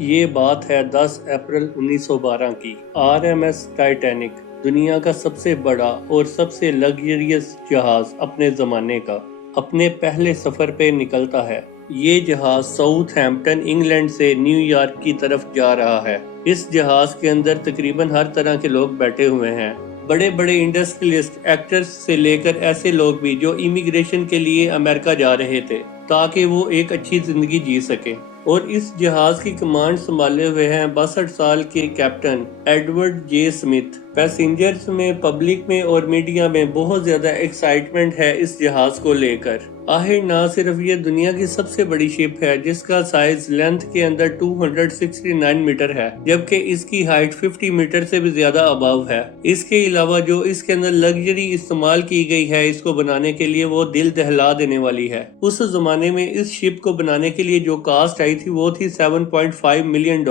یہ بات ہے 10 اپریل 1912 کی۔ RMS ٹائٹینک دنیا کا سب سے بڑا اور سب سے لگژریس جہاز اپنے زمانے کا اپنے پہلے سفر پہ نکلتا ہے۔ یہ جہاز ساؤتھ ہیمپٹن انگلینڈ سے نیو یارک کی طرف جا رہا ہے۔ اس جہاز کے اندر تقریباً ہر طرح کے لوگ بیٹھے ہوئے ہیں، بڑے بڑے انڈسٹریلسٹ، ایکٹرز سے لے کر ایسے لوگ بھی جو امیگریشن کے لیے امریکہ جا رہے تھے تاکہ وہ ایک اچھی زندگی جی سکیں۔ اور اس جہاز کی کمانڈ سنبھالے ہوئے ہیں 62 سال کے کیپٹن ایڈورڈ جے سمتھ۔ پیسنجرز میں، پبلک میں اور میڈیا میں بہت زیادہ ایکسائٹمنٹ ہے اس جہاز کو لے کر۔ آخر نہ صرف یہ دنیا کی سب سے بڑی شپ ہے جس کا سائز لینتھ کے اندر 269 میٹر ہے، جبکہ اس کی ہائٹ 50 میٹر سے بھی زیادہ اباو ہے۔ اس کے علاوہ جو اس کے اندر لگژری استعمال کی گئی ہے اس کو بنانے کے لیے وہ دل دہلا دینے والی ہے۔ اس زمانے میں اس شپ کو بنانے کے لیے جو کاسٹ آئی تھی وہ تھی $7.5 ملین،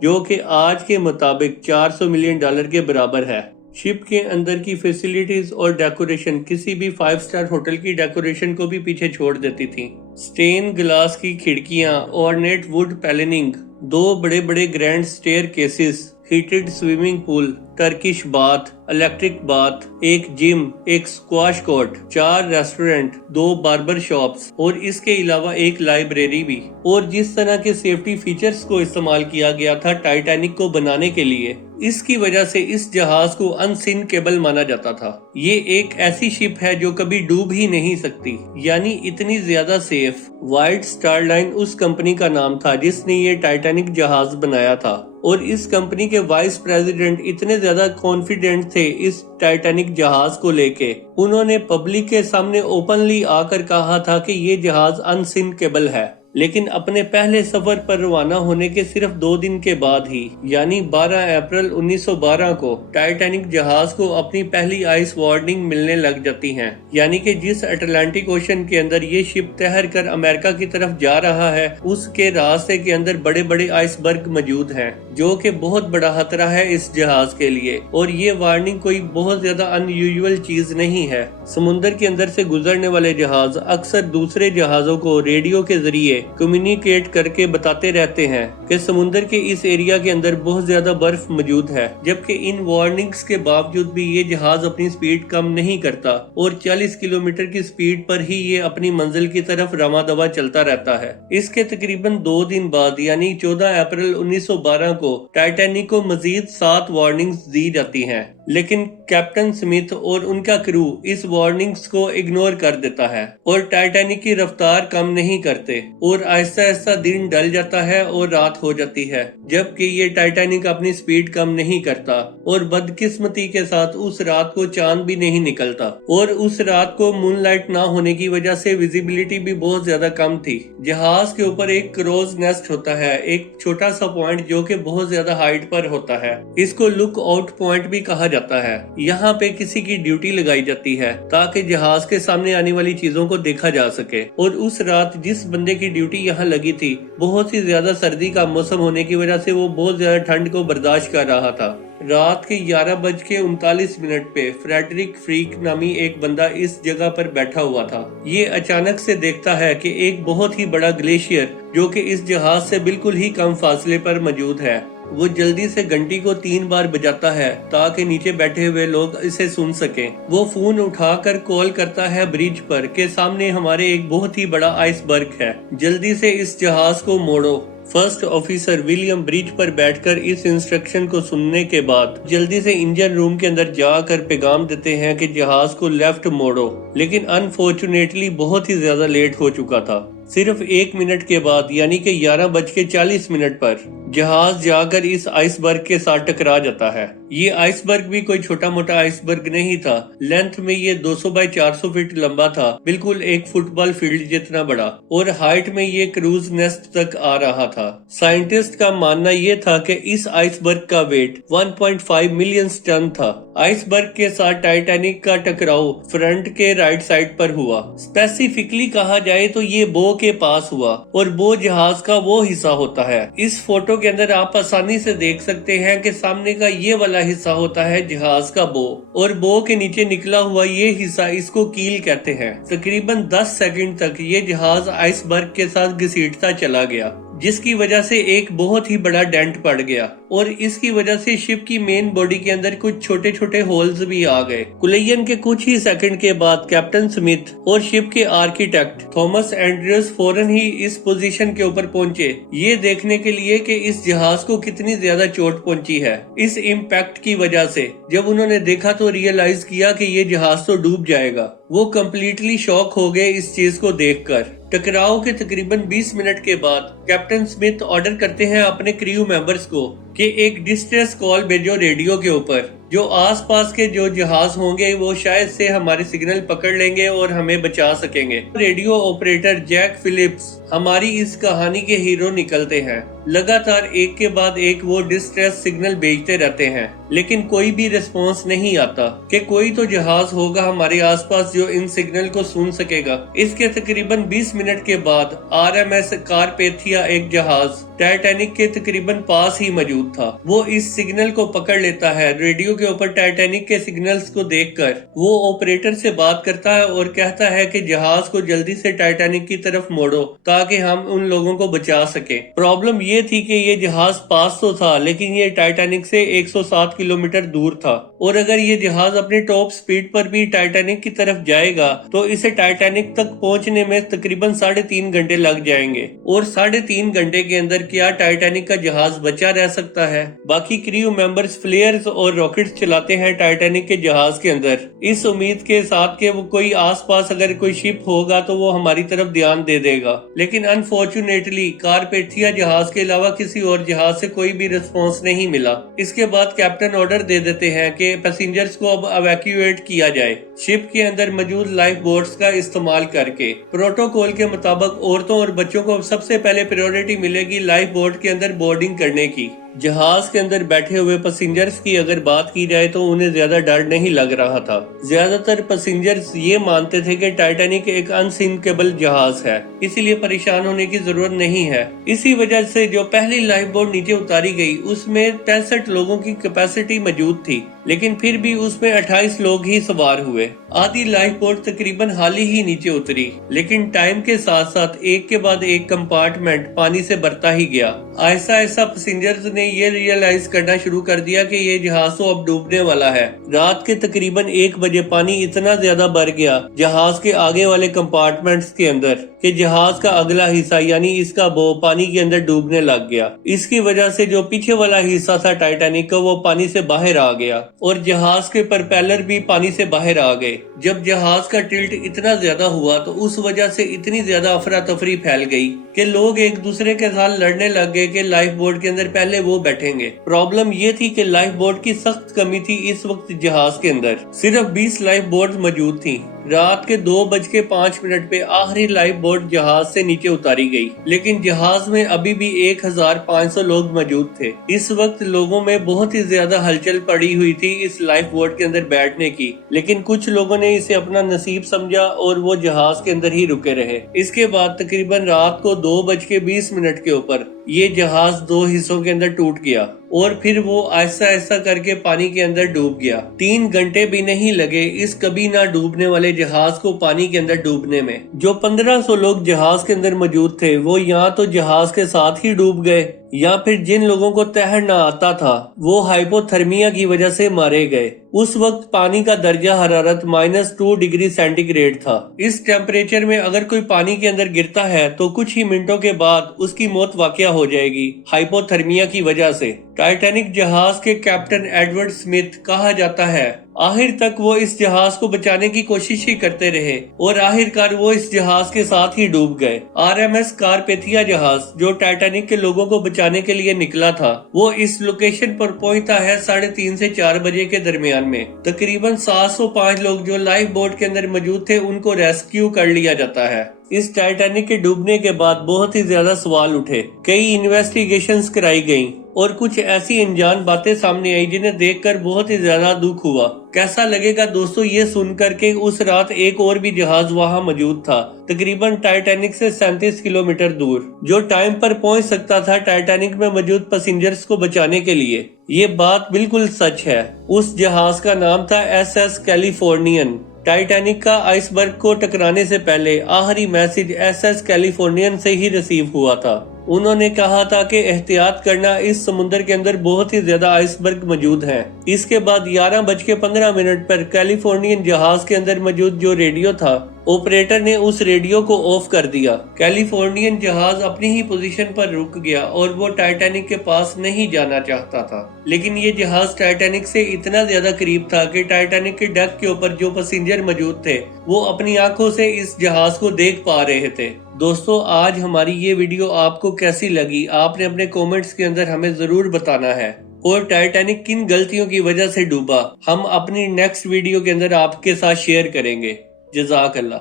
جو کہ آج کے مطابق $400 ملین کے برابر ہے۔ شپ کے اندر کی فیسیلیٹیز اور ڈیکوریشن کسی بھی 5 سٹار ہوٹل کی ڈیکوریشن کو بھی پیچھے چھوڑ دیتی تھی۔ سٹین گلاس کی کھڑکیاں، آرنیٹ ووڈ پیلننگ، 2 بڑے بڑے grand stair cases, heated swimming pool, Turkish bath, electric bath, ایک جم، ایک squash court, 4 restaurant, 2 barber shops اور اس کے علاوہ ایک لائبریری بھی۔ اور جس طرح کے سیفٹی فیچرز کو استعمال کیا گیا تھا ٹائٹینک کو بنانے کے لیے، اس کی وجہ سے اس جہاز کو انسنکیبل مانا جاتا تھا۔ یہ ایک ایسی شپ ہے جو کبھی ڈوب ہی نہیں سکتی، یعنی اتنی زیادہ سیف۔ وائٹ سٹار لائن اس کمپنی کا نام تھا جس نے یہ ٹائٹینک جہاز بنایا تھا، اور اس کمپنی کے وائس پریزیڈنٹ اتنے زیادہ کانفیڈنٹ تھے اس ٹائٹینک جہاز کو لے کے، انہوں نے پبلک کے سامنے اوپنلی آ کر کہا تھا کہ یہ جہاز انسنکیبل ہے۔ لیکن اپنے پہلے سفر پر روانہ ہونے کے صرف 2 دن کے بعد ہی، یعنی 12 اپریل 1912 کو، ٹائٹینک جہاز کو اپنی پہلی آئس وارننگ ملنے لگ جاتی ہیں، یعنی کہ جس اٹلانٹک اوشن کے اندر یہ شپ تہر کر امریکہ کی طرف جا رہا ہے اس کے راستے کے اندر بڑے بڑے آئس برگ موجود ہیں، جو کہ بہت بڑا خطرہ ہے اس جہاز کے لیے۔ اور یہ وارننگ کوئی بہت زیادہ ان یوزول چیز نہیں ہے۔ سمندر کے اندر سے گزرنے والے جہاز اکثر دوسرے جہازوں کو ریڈیو کے ذریعے کمیونیکیٹ کر کے بتاتے رہتے ہیں کہ سمندر کے اس ایریا کے اندر بہت زیادہ برف موجود ہے، جبکہ ان وارننگز کے باوجود بھی یہ جہاز اپنی سپیڈ کم نہیں کرتا اور 40 کلومیٹر کی سپیڈ پر ہی یہ اپنی منزل کی طرف رواں دواں چلتا رہتا ہے۔ اس کے تقریباً 2 دن بعد، یعنی 14 اپریل 1912 کو، ٹائٹینک کو مزید 7 وارننگز دی جاتی ہیں، لیکن کیپٹن سمتھ اور ان کا کرو اس وارننگز کو اگنور کر دیتا ہے اور ٹائٹینک کی رفتار کم نہیں کرتے، اور آہستہ آہستہ دن ڈل جاتا ہے اور رات ہو جاتی ہے، جبکہ یہ ٹائٹینک اپنی سپیڈ کم نہیں کرتا، اور بدقسمتی کے ساتھ اس رات کو چاند بھی نہیں نکلتا، اور اس رات کو مون لائٹ نہ ہونے کی وجہ سے ویزیبلٹی بھی بہت زیادہ کم تھی۔ جہاز کے اوپر ایک کروز نیسٹ ہوتا ہے، ایک چھوٹا سا پوائنٹ جو کہ بہت زیادہ ہائٹ پر ہوتا ہے، اس کو لک آؤٹ پوائنٹ بھی کہا جاتا ہے۔ یہاں پہ کسی کی ڈیوٹی لگائی جاتی ہے تاکہ جہاز کے سامنے آنے والی چیزوں کو دیکھا جا سکے، اور اس رات جس بندے کی ڈیوٹی یہاں لگی تھی، بہت ہی زیادہ سردی کا موسم ہونے کی وجہ سے وہ بہت زیادہ ٹھنڈ کو برداشت کر رہا تھا۔ رات کے 11:39 پہ فریڈرک فریک نامی ایک بندہ اس جگہ پر بیٹھا ہوا تھا۔ یہ اچانک سے دیکھتا ہے کہ ایک بہت ہی بڑا گلیشیئر جو کہ اس جہاز سے بالکل ہی کم فاصلے پر موجود ہے، وہ جلدی سے گھنٹی کو 3 بار بجاتا ہے تاکہ نیچے بیٹھے ہوئے لوگ اسے سن سکیں۔ وہ فون اٹھا کر کال کرتا ہے برج پر کہ سامنے ہمارے ایک بہت ہی بڑا آئس برگ ہے، جلدی سے اس جہاز کو موڑو۔ فرسٹ آفیسر ولیم برج پر بیٹھ کر اس انسٹرکشن کو سننے کے بعد جلدی سے انجن روم کے اندر جا کر پیغام دیتے ہیں کہ جہاز کو لیفٹ موڑو، لیکن انفارچونیٹلی بہت ہی زیادہ لیٹ ہو چکا تھا۔ صرف 1 منٹ کے بعد، یعنی کہ 11:40 پر، جہاز جا کر اس آئس برگ کے ساتھ ٹکرا جاتا ہے۔ یہ آئس برگ بھی کوئی چھوٹا موٹا آئس برگ نہیں تھا، لینتھ میں یہ 200x400 فٹ لمبا تھا، بالکل ایک فٹ بال فیلڈ جتنا بڑا، اور ہائٹ میں یہ کروز نیسٹ تک آ رہا تھا۔ سائنٹسٹ کا ماننا یہ تھا کہ اس آئس برگ کا ویٹ 1.5 ملین ٹن تھا۔ آئس برگ کے ساتھ ٹائٹینک کا ٹکراؤ فرنٹ کے رائٹ سائڈ پر ہوا۔ اسپیسیفکلی کہا جائے تو یہ بو کے پاس ہوا، اور بو جہاز کا وہ حصہ ہوتا ہے۔ اس فوٹو کے اندر آپ آسانی سے دیکھ سکتے ہیں کہ سامنے کا یہ والا حصہ ہوتا ہے جہاز کا بو، اور بو کے نیچے نکلا ہوا یہ حصہ اس کو کیل کہتے ہیں۔ تقریباً 10 سیکنڈ تک یہ جہاز آئس برگ کے ساتھ گھسیٹتا چلا گیا۔ जिसकी वजह से एक बहुत ही बड़ा डेंट पड़ गया और इसकी वजह से शिप की मेन बॉडी के अंदर कुछ छोटे छोटे होल्स भी आ गए। कुलैयन के कुछ ही सेकंड के बाद कैप्टन स्मिथ और शिप के आर्किटेक्ट थॉमस एंड्रयूस फौरन ही इस पोजीशन के ऊपर पहुंचे, ये देखने के लिए कि इस जहाज को कितनी ज्यादा चोट पहुंची है। इस इम्पैक्ट की वजह से जब उन्होंने देखा तो रियलाइज किया कि ये जहाज तो डूब जाएगा। वो कम्प्लीटली शॉक हो गए इस चीज को देखकर। टकराव के तकरीबन 20 मिनट के बाद कैप्टन स्मिथ ऑर्डर करते हैं अपने क्रू मेंबर्स को कि एक डिस्ट्रेस कॉल भेजो रेडियो के ऊपर। जो आसपास के जो जहाज होंगे वो शायद से हमारे सिग्नल पकड़ लेंगे और हमें बचा सकेंगे। रेडियो ऑपरेटर जैक फिलिप्स हमारी इस कहानी के हीरो निकलते हैं। लगातार एक के बाद एक वो डिस्ट्रेस सिग्नल भेजते रहते हैं, लेकिन कोई भी रिस्पॉन्स नहीं आता कि कोई तो जहाज होगा हमारे आसपास जो इन सिग्नल को सुन सकेगा। इसके तकरीबन 20 मिनट के बाद RMS कारपेथिया, एक जहाज टाइटैनिक के तकरीबन पास ही मौजूद था, वो इस सिग्नल को पकड़ लेता है। रेडियो के ऊपर टाइटैनिक के सिग्नल्स को देखकर वो ऑपरेटर से बात करता है और कहता है कि जहाज को जल्दी से टाइटैनिक की तरफ मोड़ो ताकि हम उन लोगों को बचा सके। प्रॉब्लम ये थी कि ये जहाज पास तो था, लेकिन ये टाइटैनिक से 107 किलोमीटर दूर था और अगर ये जहाज अपने टॉप स्पीड पर भी टाइटैनिक की तरफ जाएगा तो इसे टाइटैनिक तक पहुंचने में तकरीबन 3.5 घंटे लग जाएंगे। और 3.5 घंटे के अंदर क्या टाइटैनिक का जहाज बचा रह सकता है? बाकी क्रू मेंबर्स फ्लेयर्स और रॉकेट्स चलाते हैं टाइटैनिक के जहाज के अंदर, इस उम्मीद के साथ कि वो कोई आसपास अगर कोई शिप होगा तो वो हमारी तरफ ध्यान दे देगा। लेकिन अनफॉर्चुनेटली कारपेथिया जहाज के अलावा किसी और जहाज से कोई भी रिस्पॉन्स नहीं मिला। इसके बाद कैप्टन ऑर्डर दे देते हैं कि पैसेंजर्स को अब इवैक्यूएट किया जाए शिप के अंदर मौजूद लाइफ बोट्स का इस्तेमाल करके। प्रोटोकॉल के मुताबिक औरतों और बच्चों को सबसे पहले प्रायोरिटी मिलेगी लाइफ बोट के अंदर बोर्डिंग करने की। जहाज के अंदर बैठे हुए पैसेंजर्स की अगर बात की जाए तो उन्हें ज्यादा डर नहीं लग रहा था। ज्यादातर पैसेंजर्स ये मानते थे कि टाइटैनिक एक अनसिंकेबल जहाज है, इसीलिए परेशान होने की जरूरत नहीं है। इसी वजह से जो पहली लाइफ बोट नीचे उतारी गई उसमें 65 लोगों की कैपेसिटी मौजूद थी, लेकिन फिर भी उसमें 28 लोग ही सवार हुए। आधी लाइफ बोट तकरीबन हाल ही नीचे उतरी, लेकिन टाइम के साथ साथ एक के बाद एक कंपार्टमेंट पानी से भरता ही गया। ऐसा ऐसा पैसेंजर्स ने ये रियलाइज करना शुरू कर दिया कि ये जहाज तो अब डूबने वाला है। रात के तकरीबन 1 बजे पानी इतना ज्यादा भर गया जहाज के आगे वाले कंपार्टमेंट्स के अंदर कि जहाज का अगला हिस्सा यानी इसका बो पानी के अंदर डूबने लग गया। इसकी वजह से जो पीछे वाला हिस्सा था टाइटैनिक का वो पानी से बाहर आ गया और जहाज के प्रोपेलर भी पानी से बाहर आ गए। जब जहाज का टिल्ट इतना ज्यादा हुआ तो उस वजह से इतनी ज्यादा अफरा तफरी फैल गई कि लोग एक दूसरे के साथ लड़ने लग गए कि लाइफ बोट के अंदर पहले वो बैठेंगे। प्रॉब्लम ये थी कि लाइफ बोट की सख्त कमी थी। इस वक्त जहाज के अंदर सिर्फ 20 लाइफ बोट मौजूद थी। रात के 2:05 पे आखिरी लाइफ बोट जहाज से नीचे उतारी गई, लेकिन जहाज में अभी भी 1500 लोग मौजूद थे। इस वक्त लोगों में बहुत ही ज्यादा हलचल पड़ी हुई थी इस लाइफ बोट के अंदर बैठने की, लेकिन कुछ लोगों ने इसे अपना नसीब समझा और वो जहाज के अंदर ही रुके रहे। इसके बाद तकरीबन रात को 2:20 के ऊपर ये जहाज 2 हिस्सों के अंदर टूट गया और फिर वो ऐसा ऐसा करके पानी के अंदर डूब गया। 3 घंटे भी नहीं लगे इस कभी ना डूबने वाले जहाज को पानी के अंदर डूबने में। जो 1500 लोग जहाज के अंदर मौजूद थे वो या तो जहाज के साथ ही डूब गए या फिर जिन लोगों को तैरना आता था वो हाइपोथर्मिया की वजह से मारे गए। उस वक्त पानी का दर्जा हरारत -2 डिग्री सेंटीग्रेड था। इस टेम्परेचर में अगर कोई पानी के अंदर गिरता है तो कुछ ही मिनटों के बाद उसकी मौत वाकया हो जाएगी हाइपोथर्मिया की वजह से। टाइटैनिक जहाज के कैप्टन एडवर्ड स्मिथ कहा जाता है आखिर तक वो इस जहाज को बचाने की कोशिश ही करते रहे और आखिरकार वो इस जहाज के साथ ही डूब गए। RMS कारपेथिया जहाज जो टाइटैनिक के लोगों को बचाने के लिए निकला था वो इस लोकेशन पर पहुंचता है 3:30 से 4 बजे के दरमियान में। तकरीबन 705 लोग जो लाइफ बोट के अंदर मौजूद थे उनको रेस्क्यू कर लिया जाता है। इस टाइटैनिक के डूबने के बाद बहुत ही ज्यादा सवाल उठे, कई इन्वेस्टिगेशंस कराई गयी और कुछ ऐसी अनजान बातें सामने आई जिन्हें देखकर बहुत ही ज्यादा दुख हुआ। कैसा लगेगा दोस्तों ये सुनकर के उस रात एक और भी जहाज वहां मौजूद था तकरीबन टाइटैनिक से 37 किलोमीटर दूर, जो टाइम पर पहुंच सकता था टाइटैनिक में मौजूद पैसेंजर्स को बचाने के लिए। ये बात बिल्कुल सच है। उस जहाज का नाम था SS कैलिफोर्नियन। टाइटैनिक का आइसबर्ग को टकराने से पहले आखिरी मैसेज SS कैलिफोर्नियन से ही रिसीव हुआ था। उन्होंने कहा था कि एहतियात करना, इस समुद्र के अंदर बहुत ही ज्यादा आइसबर्ग मौजूद हैं। इसके बाद 11:15 पर कैलिफोर्नियन जहाज के अंदर मौजूद जो रेडियो था, ऑपरेटर ने उस रेडियो को ऑफ कर दिया। कैलिफोर्नियन जहाज अपनी ही पोजीशन पर रुक गया और वो टाइटैनिक के पास नहीं जाना चाहता था, लेकिन ये जहाज टाइटैनिक से इतना ज्यादा करीब था कि टाइटैनिक के डेक के ऊपर जो पैसेंजर मौजूद थे वो अपनी आंखों से इस जहाज को देख पा रहे थे। दोस्तों, आज हमारी ये वीडियो आपको कैसी लगी, आपने अपने कमेंट्स के अंदर हमें जरूर बताना है। और टाइटैनिक किन गलतियों की वजह से डूबा, हम अपनी नेक्स्ट वीडियो के अंदर आपके साथ शेयर करेंगे। जज़ाक अल्लाह।